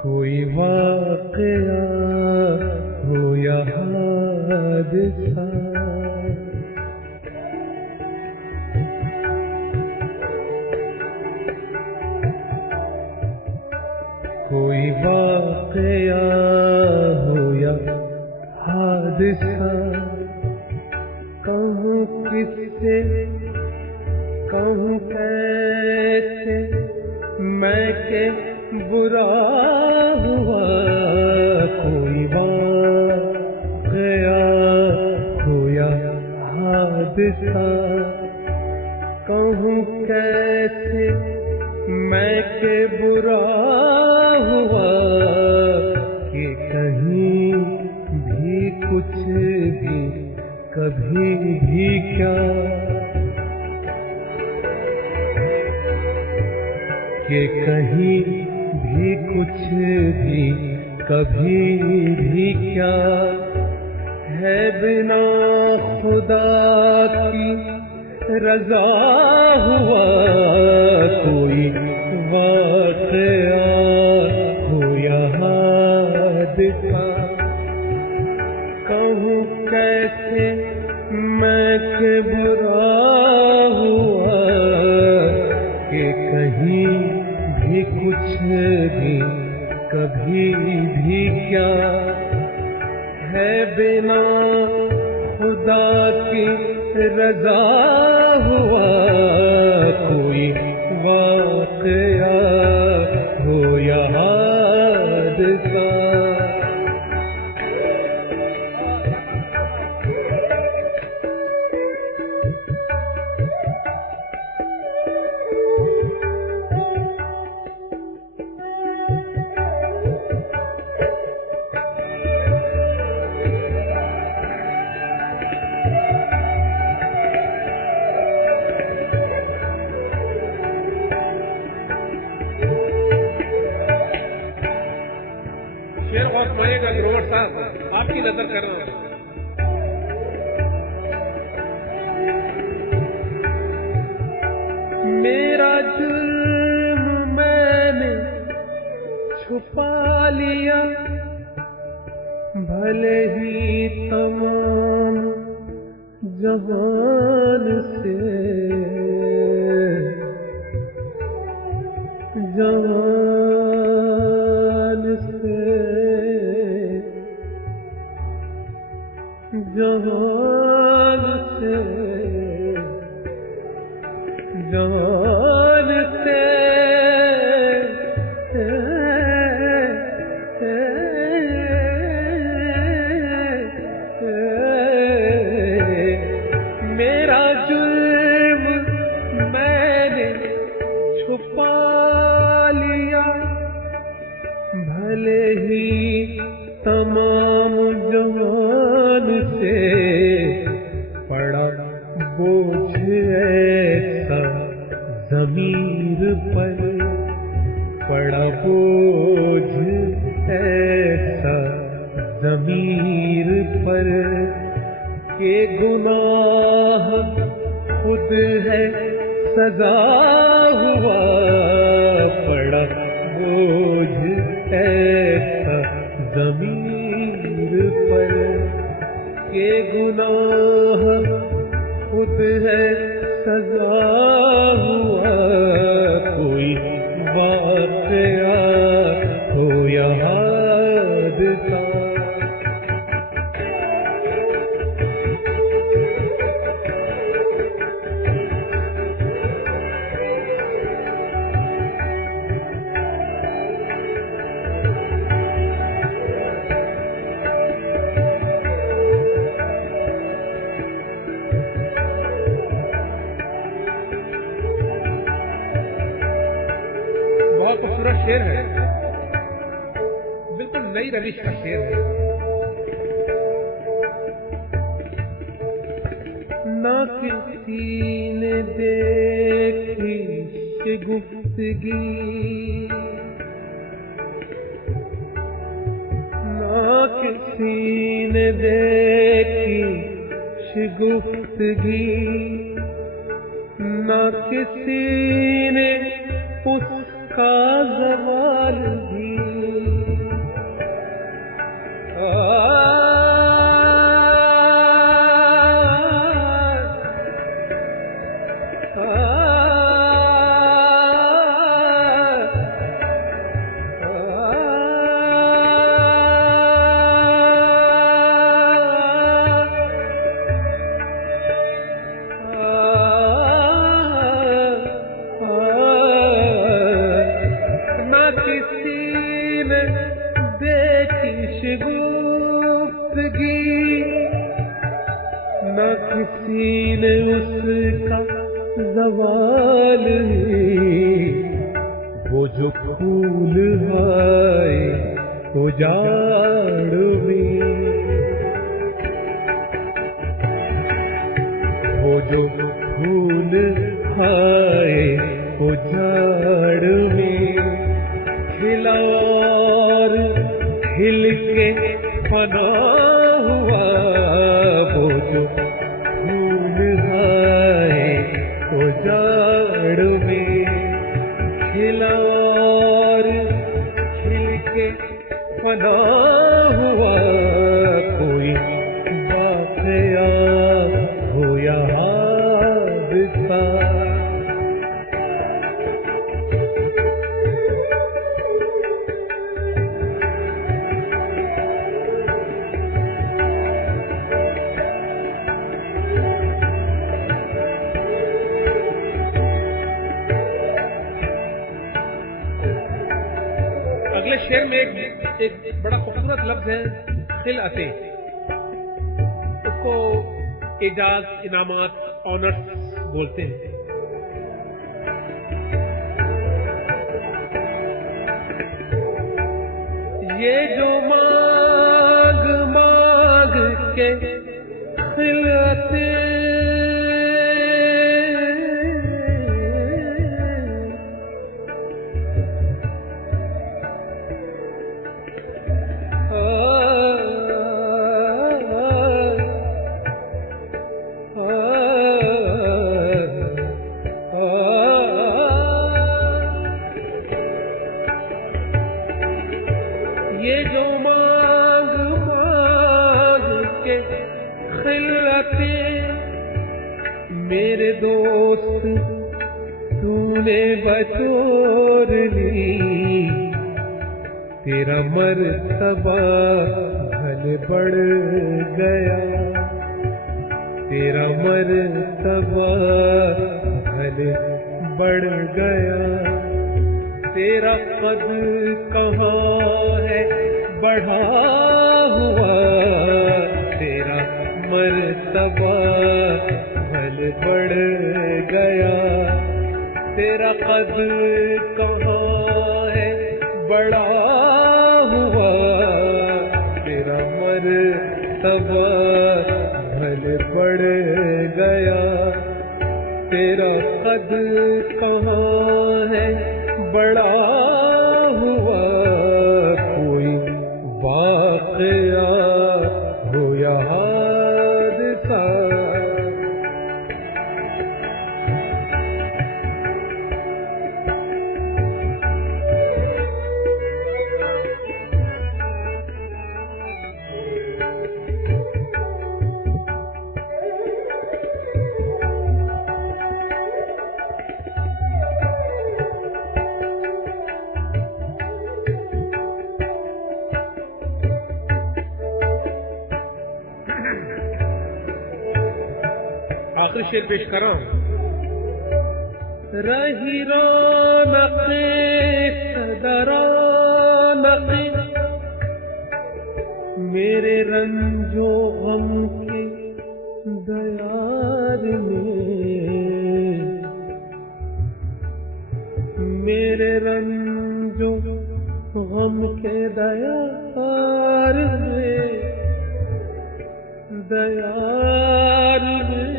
کوئی واقعہ ہو یا حادثہ، کوئی واقعہ ہو یا حادثہ، کہوں کس سے کہوں کیسے میں کہ برا ہوا، کوئی واقعہ ہو یا حادثہ، کہوں کیسے میں کہ برا ہوا، کہ کہیں بھی کچھ بھی کبھی بھی کیا، کہ کہیں بھی کچھ بھی کبھی بھی کیا، ہے بنا خدا کی رضا ہوا، کوئی واقعہ ہو یا حادثہ، کہوں کیسے میں کہ برا ہوا، کہ کہیں بھی کچھ بھی کبھی بھی کیا، ہے بنا خدا کی رضا ہوا، کوئی واقعہ ہو یا حادثہ۔ شیر غوث مانی کا گروور صاحب آپ کی نظر کر رہا ہوں۔ میرا جرم میں نے چھپا لیا، بھلے ہی تمام جہان سے، جہان سے، جہان سے، جہان سے، میرا جرم میں نے چھپا لیا، بھلے ہی تمام جہان سے، پڑا بوجھ ایسا ضمیر پر، پڑا بوجھ ایسا ضمیر ضمیر پر کہ گناہ خود ہے سزا ہوا پڑا بوجھ ایسا ضمیر پر کہ گناہ خود ہے سزا ہوا کوئی واقعہ ہو یا حادثہ خوبصورت شعر ہے، بالکل نئی روش کا شعر ہے۔ نہ کسی نے دیکھی شگفتگی نہ کسی نے دیکھی شگفتگی نہ کسی نے اس کا زوال بھی نہ کسی نے اس کا زوال وہ جو پھول ہے اجاڑ میں وہ جو پھول ہے اجاڑ میں کھلا اور کھل کے فنا ہوا وہ جو پھول ہے اجاڑ میں کھلا اور کھل کے فنا ہوا کوئی واقعہ ہو یا حادثہ اگلے شعر میں ایک بڑا خوبصورت لفظ ہے خلعتیں، اس کو اعزاز، انعامات، آنرز بولتے ہیں۔ یہ جو مانگ مانگ کے خلعتیں یہ جو مانگ مانگ کے خلعتیں میرے دوست تو نے بطور لی تیرا مرتبہ بھل بڑھ گیا تیرا مرتبہ بھل بڑھ گیا تیرا قد کہاں ہے بڑھا ہوا تیرا مرتبہ بھل بڑھ گیا تیرا قد کہاں ہے بڑا ہوا تیرا مرتبہ بھل بڑھ گیا تیرا قد کہاں ہے بڑا ہوا کوئی واقعہ آخری شعر پیش کر رہا ہوں. رہی رونق صدرانق میرے رنج و غم کے دیار میں، میرے رنج و غم کے دیار میں، دیار میں،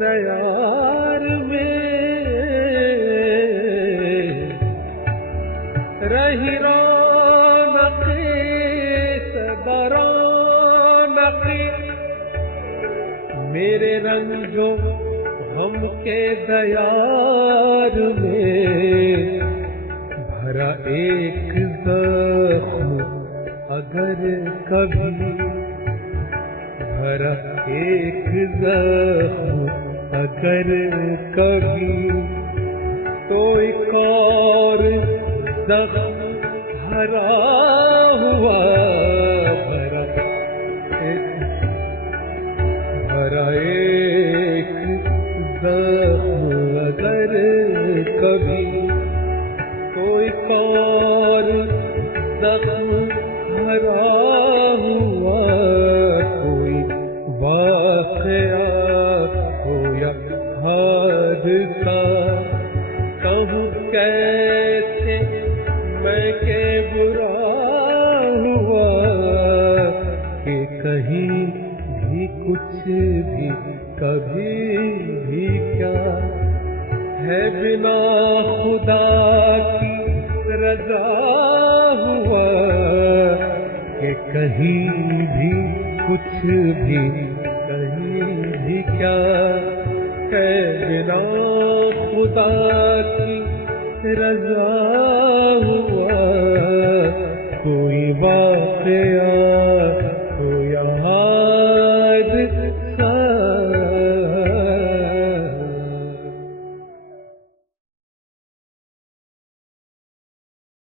دیار میں رہی رونق صدرانق میرے رنج و غم کے دیار میں، بھرا ایک زخم اگر کبھی، بھرا ایک زخم اگر کبھی، تو ایک اور زخم بھرا ہوا، بھرا ایک زخم اگر کبھی، تو ایک اور زخم بھرا ہوا، کوئی واقعہ ہو یا حادثہ، کہوں کیسے میں کہ برا ہوا، کہ کہیں بھی کچھ بھی کبھی بھی کیا ہے بنا خدا کی رضا ہوا، کہ کہیں بھی کچھ بھی